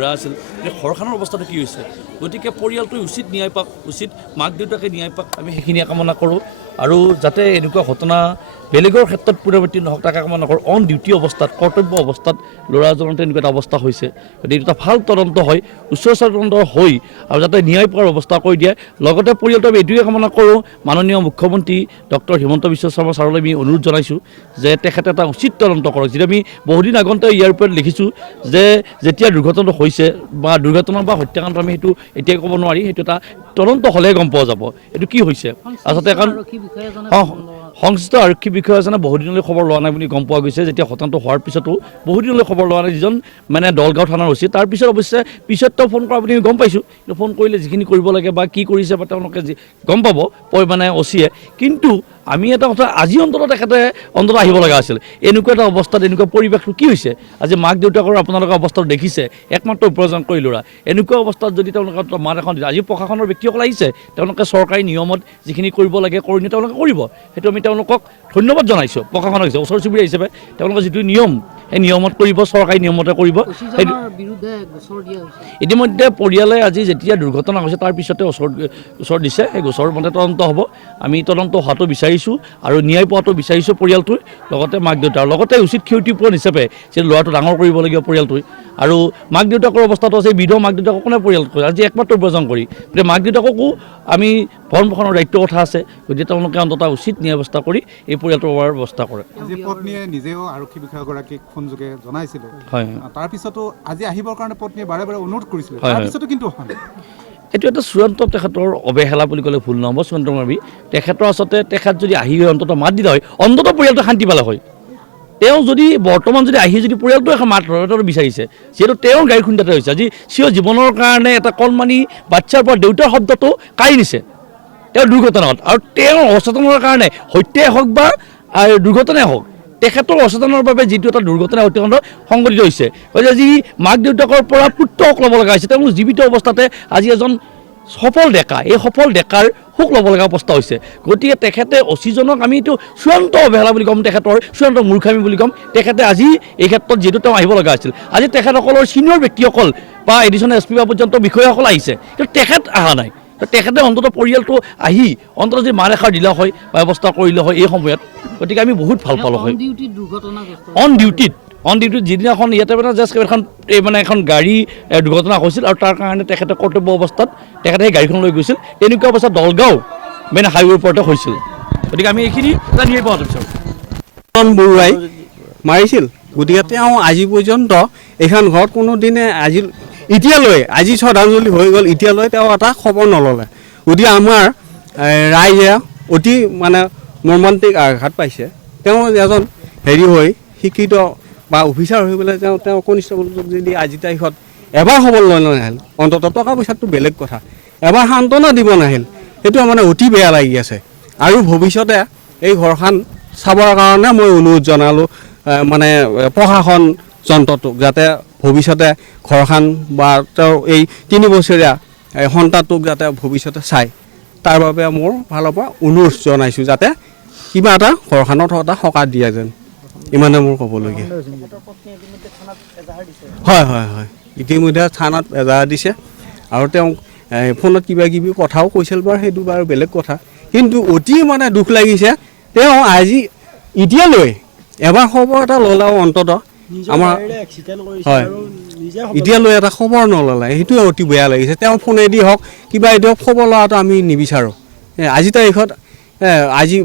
ল'ৰা আছিল ঘৰখনৰ অৱস্থাটো কি হৈছে গতিকে পৰিয়ালটোৱে উচিত ন্যায় পাওক উচিত মাক দেউতাকে ন্যায় পাওক আমি সেইখিনি কামনা কৰোঁ আৰু যাতে এনেকুৱা ঘটনা বেলেগৰ ক্ষেত্ৰত পুনৰাবৃত্তি নহওক তাকে কামনা কৰোঁ অন ডিউটি অৱস্থাত কৰ্তব্য অৱস্থাত ল'ৰাজনৰ তেনেকুৱা এটা অৱস্থা হৈছে গতিকে এইটো এটা ভাল তদন্ত হয় উচ্চ তদন্ত হৈ আৰু যাতে ন্যায় পোৱাৰ ব্যৱস্থা কৰি দিয়ে লগতে পৰিয়ালটো আমি এইটোৱে কামনা কৰোঁ মাননীয় মুখ্যমন্ত্ৰী ডক্টৰ হিমন্ত বিশ্ব শৰ্মা ছাৰলৈ আমি অনুৰোধ জনাইছোঁ যে তেখেতে এটা উচিত তদন্ত কৰক যিটো আমি বহুদিন আগতে ইয়াৰ ওপৰত লিখিছোঁ যে যেতিয়া দুৰ্ঘটনা হৈছে বা দুৰ্ঘটনা বা হত্যাকাণ্ড আমি সেইটো এতিয়া ক'ব নোৱাৰি সেইটো এটা তদন্ত হ'লেহে গম পোৱা যাব এইটো কি হৈছে আচলতে কাৰণ সংশ্লিষ্ট আৰক্ষী বিষয়া এজনে বহুদিনলৈ খবৰ লোৱা নাই বুলি গম পোৱা গৈছে যেতিয়া ঘটনাটো হোৱাৰ পিছতো বহুদিনলৈ খবৰ লোৱা নাই যিজন মানে দলগাঁও থানাৰ হৈছে তাৰপিছত অৱশ্যে পিছত তেওঁ ফোন কৰা বুলি গম পাইছোঁ কিন্তু ফোন কৰিলে যিখিনি কৰিব লাগে বা কি কৰিছে বা তেওঁলোকে গম পাব মানে অচিয়ে কিন্তু আমি এটা কথা আজি তেখেতে আহিব লগা আছিল এনেকুৱা এটা অৱস্থাত এনেকুৱা পৰিৱেশটো কি হৈছে আজি মাক দেউতাকৰ আপোনালোকৰ অৱস্থাটো দেখিছে একমাত্ৰ উপাৰ্জন কৰি ল'ৰা এনেকুৱা অৱস্থাত যদি তেওঁলোকৰ মাত এখন আজি প্ৰশাসনৰ ব্যক্তিসকল আহিছে তেওঁলোকে চৰকাৰী নিয়মত যিখিনি কৰিব লাগে কৰিণীয় তেওঁলোকে কৰিব সেইটো আমি তেওঁলোকক ধন্যবাদ জনাইছোঁ প্ৰশাসনক ওচৰ চুবুৰীয়া হিচাপে তেওঁলোকৰ যিটো নিয়ম সেই নিয়মত কৰিব চৰকাৰী নিয়মতে কৰিব ইতিমধ্যে পৰিয়ালে আজি যেতিয়া দুৰ্ঘটনা হৈছে তাৰ পিছতে ওচৰ দিছে সেই গোচৰ মতে তদন্ত হ'ব আমি তদন্ত হোৱাটো বিচাৰিছোঁ আৰু ন্যায় পোৱাটো বিচাৰিছোঁ পৰিয়ালটোৰ লগতে মাক দেউতাৰ লগতে উচিত ক্ষতিপূৰণ হিচাপে যে ল'ৰাটো ডাঙৰ কৰিবলগীয়া পৰিয়ালটোৱে আৰু মাক দেউতাকৰ অৱস্থাটো আছে বিধ মাক দেউতাকক কোনে পৰিয়াল কৰে আজি একমাত্ৰ উপাৰ্জন কৰি গতিকে মাক দেউতাককো আমি ভৰণ পোষণৰ দায়িত্বৰ কথা আছে গতিকে তেওঁলোকে অন্ততঃ উচিত ন্যায় ব্যৱস্থা কৰি এই পৰিয়ালটোৰ ব্যৱস্থা কৰে পত্নীয়ে নিজেও আৰক্ষী বিষয়াগৰাকীক ফোনযোগে জনাইছিলে হয় তাৰপিছতো আজি আহিবৰ কাৰণে পত্নীয়ে বাৰে বাৰে অনুৰোধ কৰিছিলে তাৰপিছতো কিন্তু অহা নাই এইটো এটা চূড়ান্ত তেখেতৰ অৱহেলা বুলি ক'লে ভুল নহ'ব চূড়ান্ত মাবি তেখেতৰ আচলতে তেখেত যদি আহি অন্ততঃ মাত দিলে হয় অন্ততঃ পৰিয়ালটো শান্তি পালে হয় তেওঁ যদি বৰ্তমান যদি আহি যদি পৰিয়ালটো এখন মাত ধৰাটো বিচাৰিছে যিহেতু তেওঁৰ গাড়ী খুন্দাতে হৈছে আজি চিৰ জীৱনৰ কাৰণে এটা কণমানি বাচ্ছাৰ পৰা দেউতাৰ শব্দটো কাঢ়ি নিছে তেওঁৰ দুৰ্ঘটনাত আৰু তেওঁৰ অচেতনৰ কাৰণে হত্যাই হওক বা দুৰ্ঘটনাই হওক তেখেতৰ অচেতনৰ বাবে যিটো এটা দুৰ্ঘটনা হত্যাকাণ্ড সংঘটিত হৈছে গতিকে আজি মাক দেউতাকৰ পৰা পুত্ৰক ল'ব লগা হৈছে তেওঁলোক জীৱিত অৱস্থাতে আজি এজন সফল ডেকা এই সফল ডেকাৰ সুখ ল'ব লগা অৱস্থা হৈছে গতিকে তেখেতে অচিজনক আমি এইটো চূড়ান্ত অৱহেলা বুলি ক'ম তেখেতৰ চূড়ান্ত মূৰ্খামি বুলি ক'ম তেখেতে আজি এই ক্ষেত্ৰত যিহেতু তেওঁ আহিব লগা আছিল আজি তেখেতসকলৰ ছিনিয়ৰ ব্যক্তিসকল বা এডিশ্যনেল SP পৰ্যন্ত বিষয়াসকল আহিছে কিন্তু তেখেত অহা নাই তেখেতে অন্ততঃ পৰিয়ালটো আহি অন্ততঃ যদি মাত এষাৰ দিলা হয় বা ব্যৱস্থা কৰিলে হয় এই সময়ত গতিকে আমি বহুত ভাল পালোঁ হয় অন ডিউটিত যিদিনাখন ইয়াতে মানে জাষ্ট এখন এখন গাড়ী দুৰ্ঘটনা হৈছিল আৰু তাৰ কাৰণে তেখেতে কৰ্তব্য অৱস্থাত তেখেতে সেই গাড়ীখন লৈ গৈছিল তেনেকুৱা অৱস্থাত দলগাঁও হাইৱেৰ ওপৰতে হৈছিল গতিকে আমি এইখিনি জানিয়ে পোৱা বিচাৰোঁ বৰুৱাই মাৰিছিল গতিকে তেওঁ আজি পৰ্যন্ত এইখন ঘৰত কোনোদিনে এতিয়ালৈ আজি শ্ৰদ্ধাঞ্জলি হৈ গ'ল এতিয়ালৈ তেওঁ এটা খবৰ নল'লে গতিকে আমাৰ ৰাইজে অতি মানে মৰ্মান্তিক আঘাত পাইছে তেওঁ এজন হৈ শিক্ষিত বা অফিচাৰ হৈ পেলাই তেওঁ কনিষ্টেবলক যদি আজি তাৰিখত এবাৰ খবৰ লৈ নাহিল অন্ততঃ টকা পইচাটো বেলেগ কথা এবাৰ সান্তনা দিব নাহিল সেইটো মানে অতি বেয়া লাগি আছে আৰু ভৱিষ্যতে এই ঘৰখন চাবৰ কাৰণে মই অনুৰোধ জনালোঁ মানে প্ৰশাসন যন্ত্ৰটোক যাতে ভৱিষ্যতে ঘৰখন বা তেওঁৰ এই 3 বছৰীয়া সন্তানটোক যাতে ভৱিষ্যতে চায় তাৰ বাবে মোৰ ফালৰ পৰা অনুৰোধ জনাইছোঁ যাতে কিবা এটা ঘৰখনত এটা সকাহ দিয়া যেন ইমানে মোৰ ক'বলগীয়া হয় হয় হয় ইতিমধ্যে থানাত এজাহাৰ দিছে আৰু তেওঁ ফোনত কিবা কিবি কথাও কৈছিল বাৰু সেইটো বাৰু বেলেগ কথা কিন্তু অতি মানে দুখ লাগিছে তেওঁ আজি এতিয়ালৈ এবাৰ খবৰ এটা ল'লেও অন্ততঃ আমাৰ হয় এতিয়ালৈ এটা খবৰ নল'লে, সেইটোৱে অতি বেয়া লাগিছে। তেওঁ ফোনেদি হওক কিবা এদি হওক খবৰ লোৱাটো আমি নিবিচাৰোঁ। আজি তাৰিখত আজি